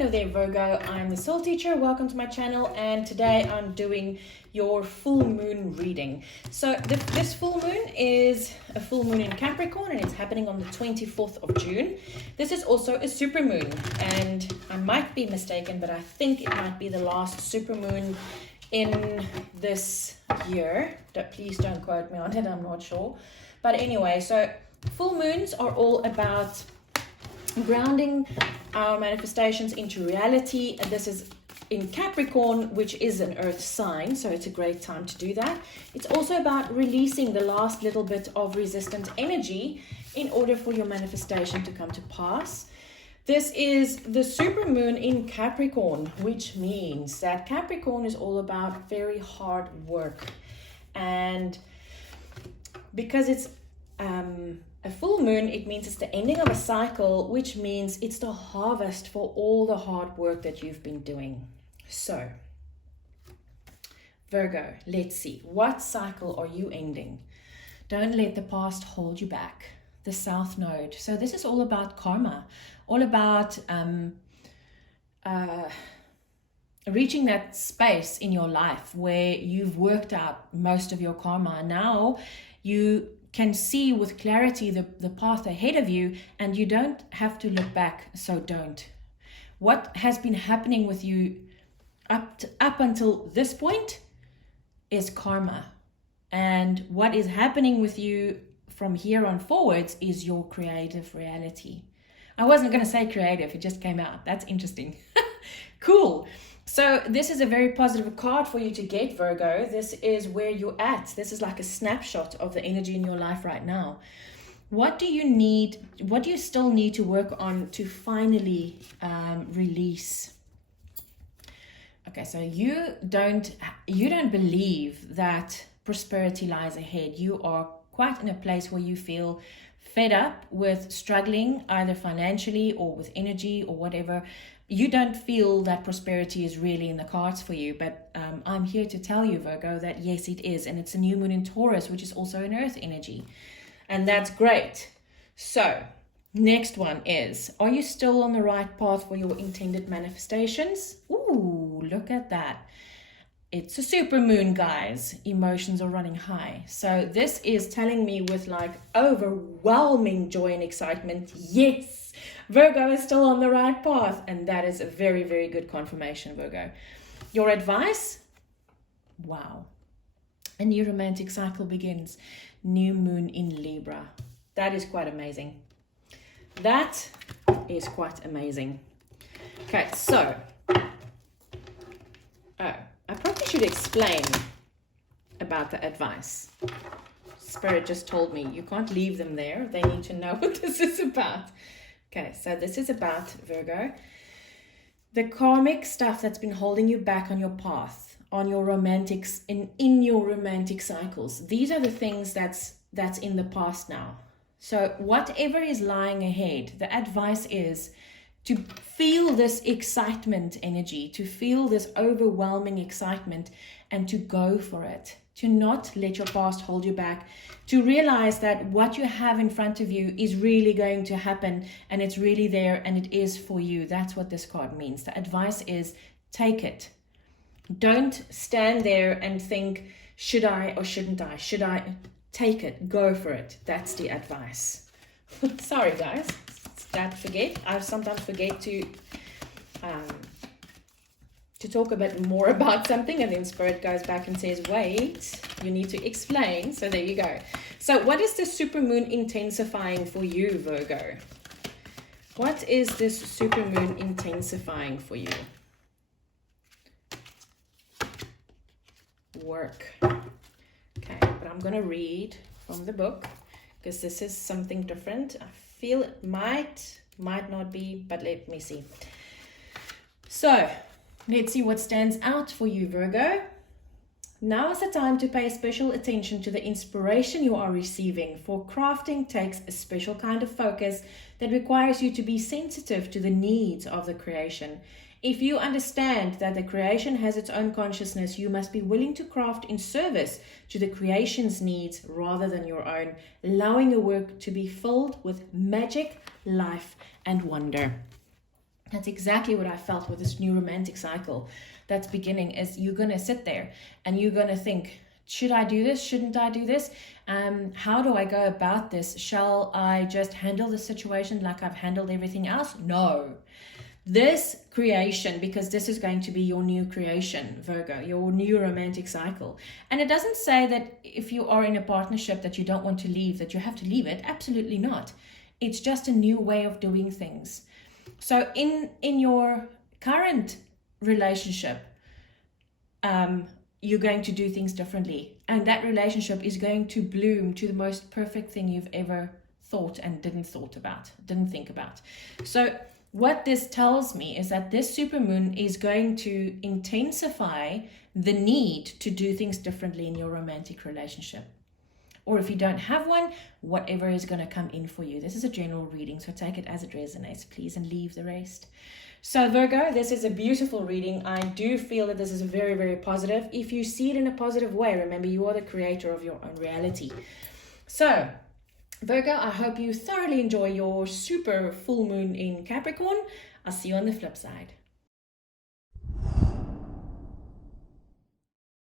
Hello there Virgo, I'm the Soul Teacher. Welcome to my channel, and today I'm doing your full moon reading. So this full moon is a full moon in Capricorn, and it's happening on the 24th of June. This is also a super moon, and I might be mistaken, but I think it might be the last super moon in this year. Please don't quote me on it, I'm not sure. But anyway, so full moons are all about grounding our manifestations into reality, and this is in Capricorn, which is an earth sign, so it's a great time to do that. It's also about releasing the last little bit of resistant energy in order for your manifestation to come to pass. This is the super moon in Capricorn, which means that Capricorn is all about very hard work, and because it's a full moon, it means it's the ending of a cycle, which means it's the harvest for all the hard work that you've been doing. So, Virgo, let's see. What cycle are you ending? Don't let the past hold you back. The South Node. So this is all about karma, all about reaching that space in your life where you've worked out most of your karma, and now you can see with clarity the path ahead of you, and you don't have to look back, so don't. What has been happening with you up until this point is karma, and what is happening with you from here on forwards is your creative reality. I wasn't going to say creative, it just came out. That's interesting. Cool. So this is a very positive card for you to get, Virgo. This is where you're at. This is like a snapshot of the energy in your life right now. What do you need? What do you still need to work on to finally release? Okay, so you don't believe that prosperity lies ahead. You are quite in a place where you feel fed up with struggling either financially or with energy or whatever. You don't feel that prosperity is really in the cards for you, but I'm here to tell you, Virgo, that yes, it is. And it's a new moon in Taurus, which is also an earth energy. And that's great. So, next one is, are you still on the right path for your intended manifestations? Ooh, look at that. It's a super moon, guys. Emotions are running high. So this is telling me with like overwhelming joy and excitement, yes, Virgo is still on the right path. And that is a very, very good confirmation, Virgo. Your advice? Wow. A new romantic cycle begins. New moon in Libra. That is quite amazing. That is quite amazing. Okay, so I probably should explain about the advice. Spirit just told me you can't leave them there. They need to know what this is about. Okay, so this is about, Virgo, the karmic stuff that's been holding you back on your path, on your romantics, in your romantic cycles. These are the things that's in the past now. So whatever is lying ahead, the advice is to feel this excitement energy, to feel this overwhelming excitement, and to go for it, to not let your past hold you back, to realize that what you have in front of you is really going to happen, and it's really there, and it is for you. That's what this card means. The advice is take it. Don't stand there and think, should I or shouldn't I? Should I? Take it. Go for it. That's the advice. Sorry, guys. I sometimes forget to talk a bit more about something, and then Spirit goes back and says, wait, you need to explain. So there you go. So what is the super moon intensifying for you, Virgo? What is this super moon intensifying for you? Work. Okay, but I'm going to read from the book because this is something different. I feel it might not be, but let me see. So let's see what stands out for you, Virgo. Now is the time to pay special attention to the inspiration you are receiving, for crafting takes a special kind of focus that requires you to be sensitive to the needs of the creation. If you understand that the creation has its own consciousness, you must be willing to craft in service to the creation's needs rather than your own, allowing your work to be filled with magic, life, and wonder. That's exactly what I felt with this new romantic cycle that's beginning. Is you're going to sit there and you're going to think, should I do this? Shouldn't I do this? How do I go about this? Shall I just handle the situation like I've handled everything else? No. This creation, because this is going to be your new creation, Virgo, your new romantic cycle. And it doesn't say that if you are in a partnership that you don't want to leave, that you have to leave it. Absolutely not. It's just a new way of doing things. So in your current relationship, you're going to do things differently. And that relationship is going to bloom to the most perfect thing you've ever thought and didn't think about. So what this tells me is that this supermoon is going to intensify the need to do things differently in your romantic relationship. Or if you don't have one, whatever is going to come in for you. This is a general reading, so take it as it resonates, please, and leave the rest. So Virgo, this is a beautiful reading. I do feel that this is very, very positive. If you see it in a positive way, remember you are the creator of your own reality. So Virgo, I hope you thoroughly enjoy your super full moon in Capricorn. I'll see you on the flip side.